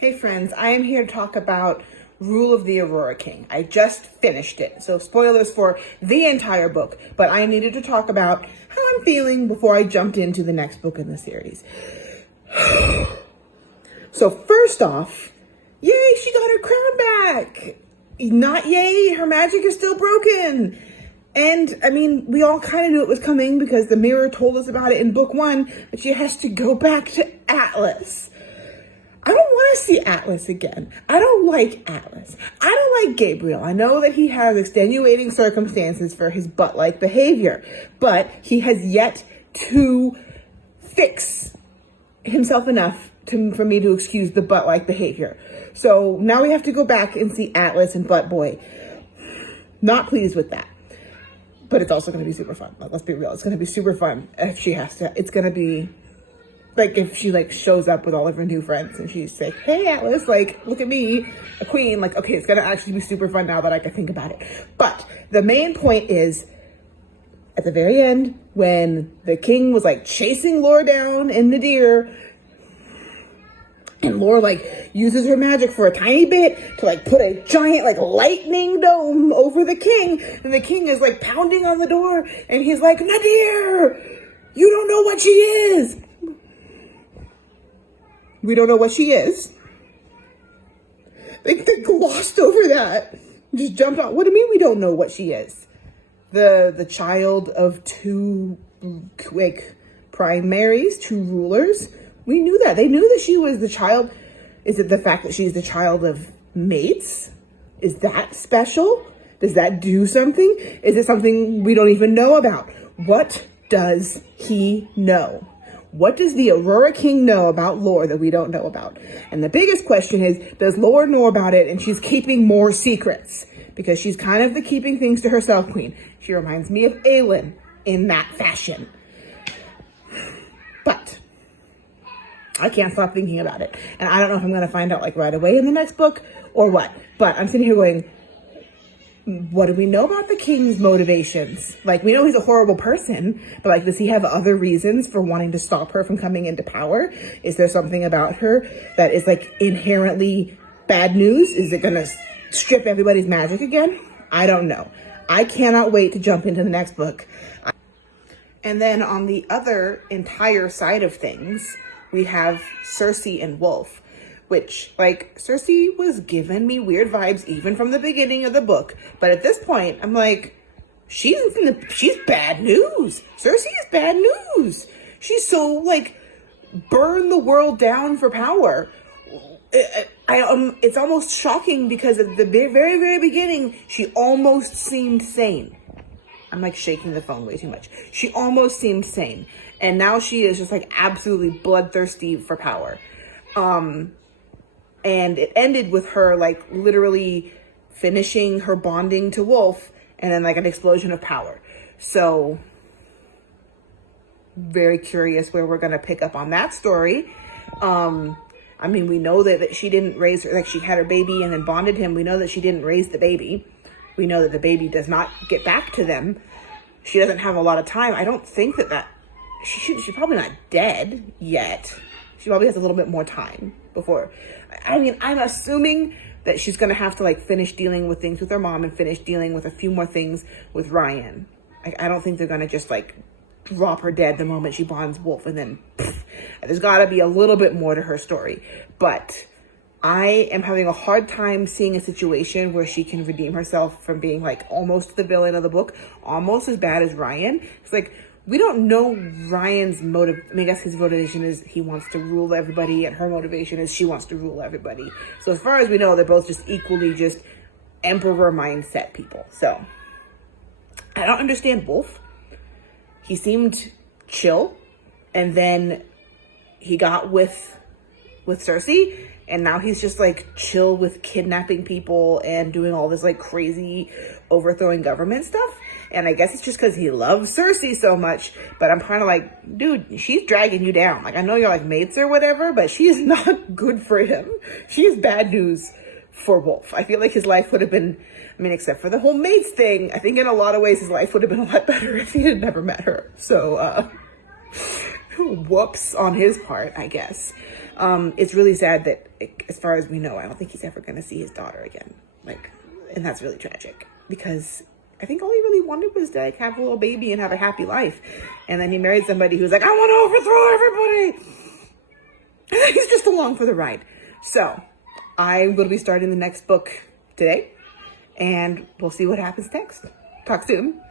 Hey friends, I am here to talk about Rule of the Aurora King. I just finished it, so spoilers for the entire book, but I needed to talk about how I'm feeling before I jumped into the next book in the series. So first off, yay, she got her crown back! Not yay, her magic is still broken! And, I mean, we all kind of knew it was coming because the mirror told us about it in book 1, but she has to go back to Atlas. I don't want to see Atlas again. I don't like Atlas. I don't like Gabriel. I know that he has extenuating circumstances for his butt-like behavior, but he has yet to fix himself enough for me to excuse the butt-like behavior. So now we have to go back and see Atlas and Butt Boy. Not pleased with that. But it's also going to be super fun. Let's be real. It's going to be super fun if she has to. It's going to be like if she shows up with all of her new friends and she's like, hey, Atlas, look at me, a queen. Okay, it's going to actually be super fun now that I can think about it. But the main point is at the very end when the king was chasing Laura down in the deer and Laura uses her magic for a tiny bit to put a giant lightning dome over the king, and the king is pounding on the door and he's like, Nadir, you don't know what she is. We don't know what she is. They glossed over that. Just jumped on. What do you mean we don't know what she is? The child of two primaries, two rulers. We knew that. They knew that she was the child. Is it the fact that she's the child of mates? Is that special? Does that do something? Is it something we don't even know about? What does he know? What does the Aurora King know about Lore that we don't know about? And the biggest question is, does Lore know about it and she's keeping more secrets? Because she's kind of the keeping things to herself queen. She reminds me of Aelin in that fashion. But I can't stop thinking about it. And I don't know if I'm going to find out right away in the next book or what. But I'm sitting here going, what do we know about the king's motivations? We know he's a horrible person, but does he have other reasons for wanting to stop her from coming into power? Is there something about her that is inherently bad news? Is it going to strip everybody's magic again? I don't know. I cannot wait to jump into the next book. And then on the other entire side of things, we have Cersei and Wolf, which, Cersei was giving me weird vibes even from the beginning of the book. But at this point, I'm she's bad news. Cersei is bad news. She's so, burn the world down for power. It's almost shocking because at the very, very beginning, she almost seemed sane. I'm shaking the phone way too much. She almost seemed sane. And now she is just absolutely bloodthirsty for power. And it ended with her literally finishing her bonding to Wolf and then an explosion of power. So very curious where we're going to pick up on that story. I mean, we know that she didn't raise her, she had her baby and then bonded him. We know that she didn't raise the baby. We know that the baby does not get back to them. She doesn't have a lot of time. I don't think she's probably not dead yet. She probably has a little bit more time before. I mean, I'm assuming that she's going to have to finish dealing with things with her mom and finish dealing with a few more things with Ryan. I don't think they're going to just drop her dead the moment she bonds Wolf and then there's got to be a little bit more to her story. But I am having a hard time seeing a situation where she can redeem herself from being almost the villain of the book, almost as bad as Ryan. It's we don't know Ryan's motive. I mean, I guess his motivation is he wants to rule everybody and her motivation is she wants to rule everybody. So as far as we know, they're both just equally just emperor mindset people. So I don't understand Wolf. He seemed chill and then he got with Cersei and now he's just chill with kidnapping people and doing all this crazy overthrowing government stuff. And I guess it's just because he loves Cersei so much. But I'm kind of dude, she's dragging you down. I know you're mates or whatever, but she is not good for him. She's bad news for Wolf. I feel his life would have been, except for the whole mates thing, I think in a lot of ways his life would have been a lot better if he had never met her. So, whoops on his part, I guess. It's really sad that, as far as we know, I don't think he's ever going to see his daughter again. Like, and that's really tragic, because I think all he really wanted was to like have a little baby and have a happy life. And then he married somebody who's like, I want to overthrow everybody. He's just along for the ride. So I will be starting the next book today, and we'll see what happens next. Talk soon.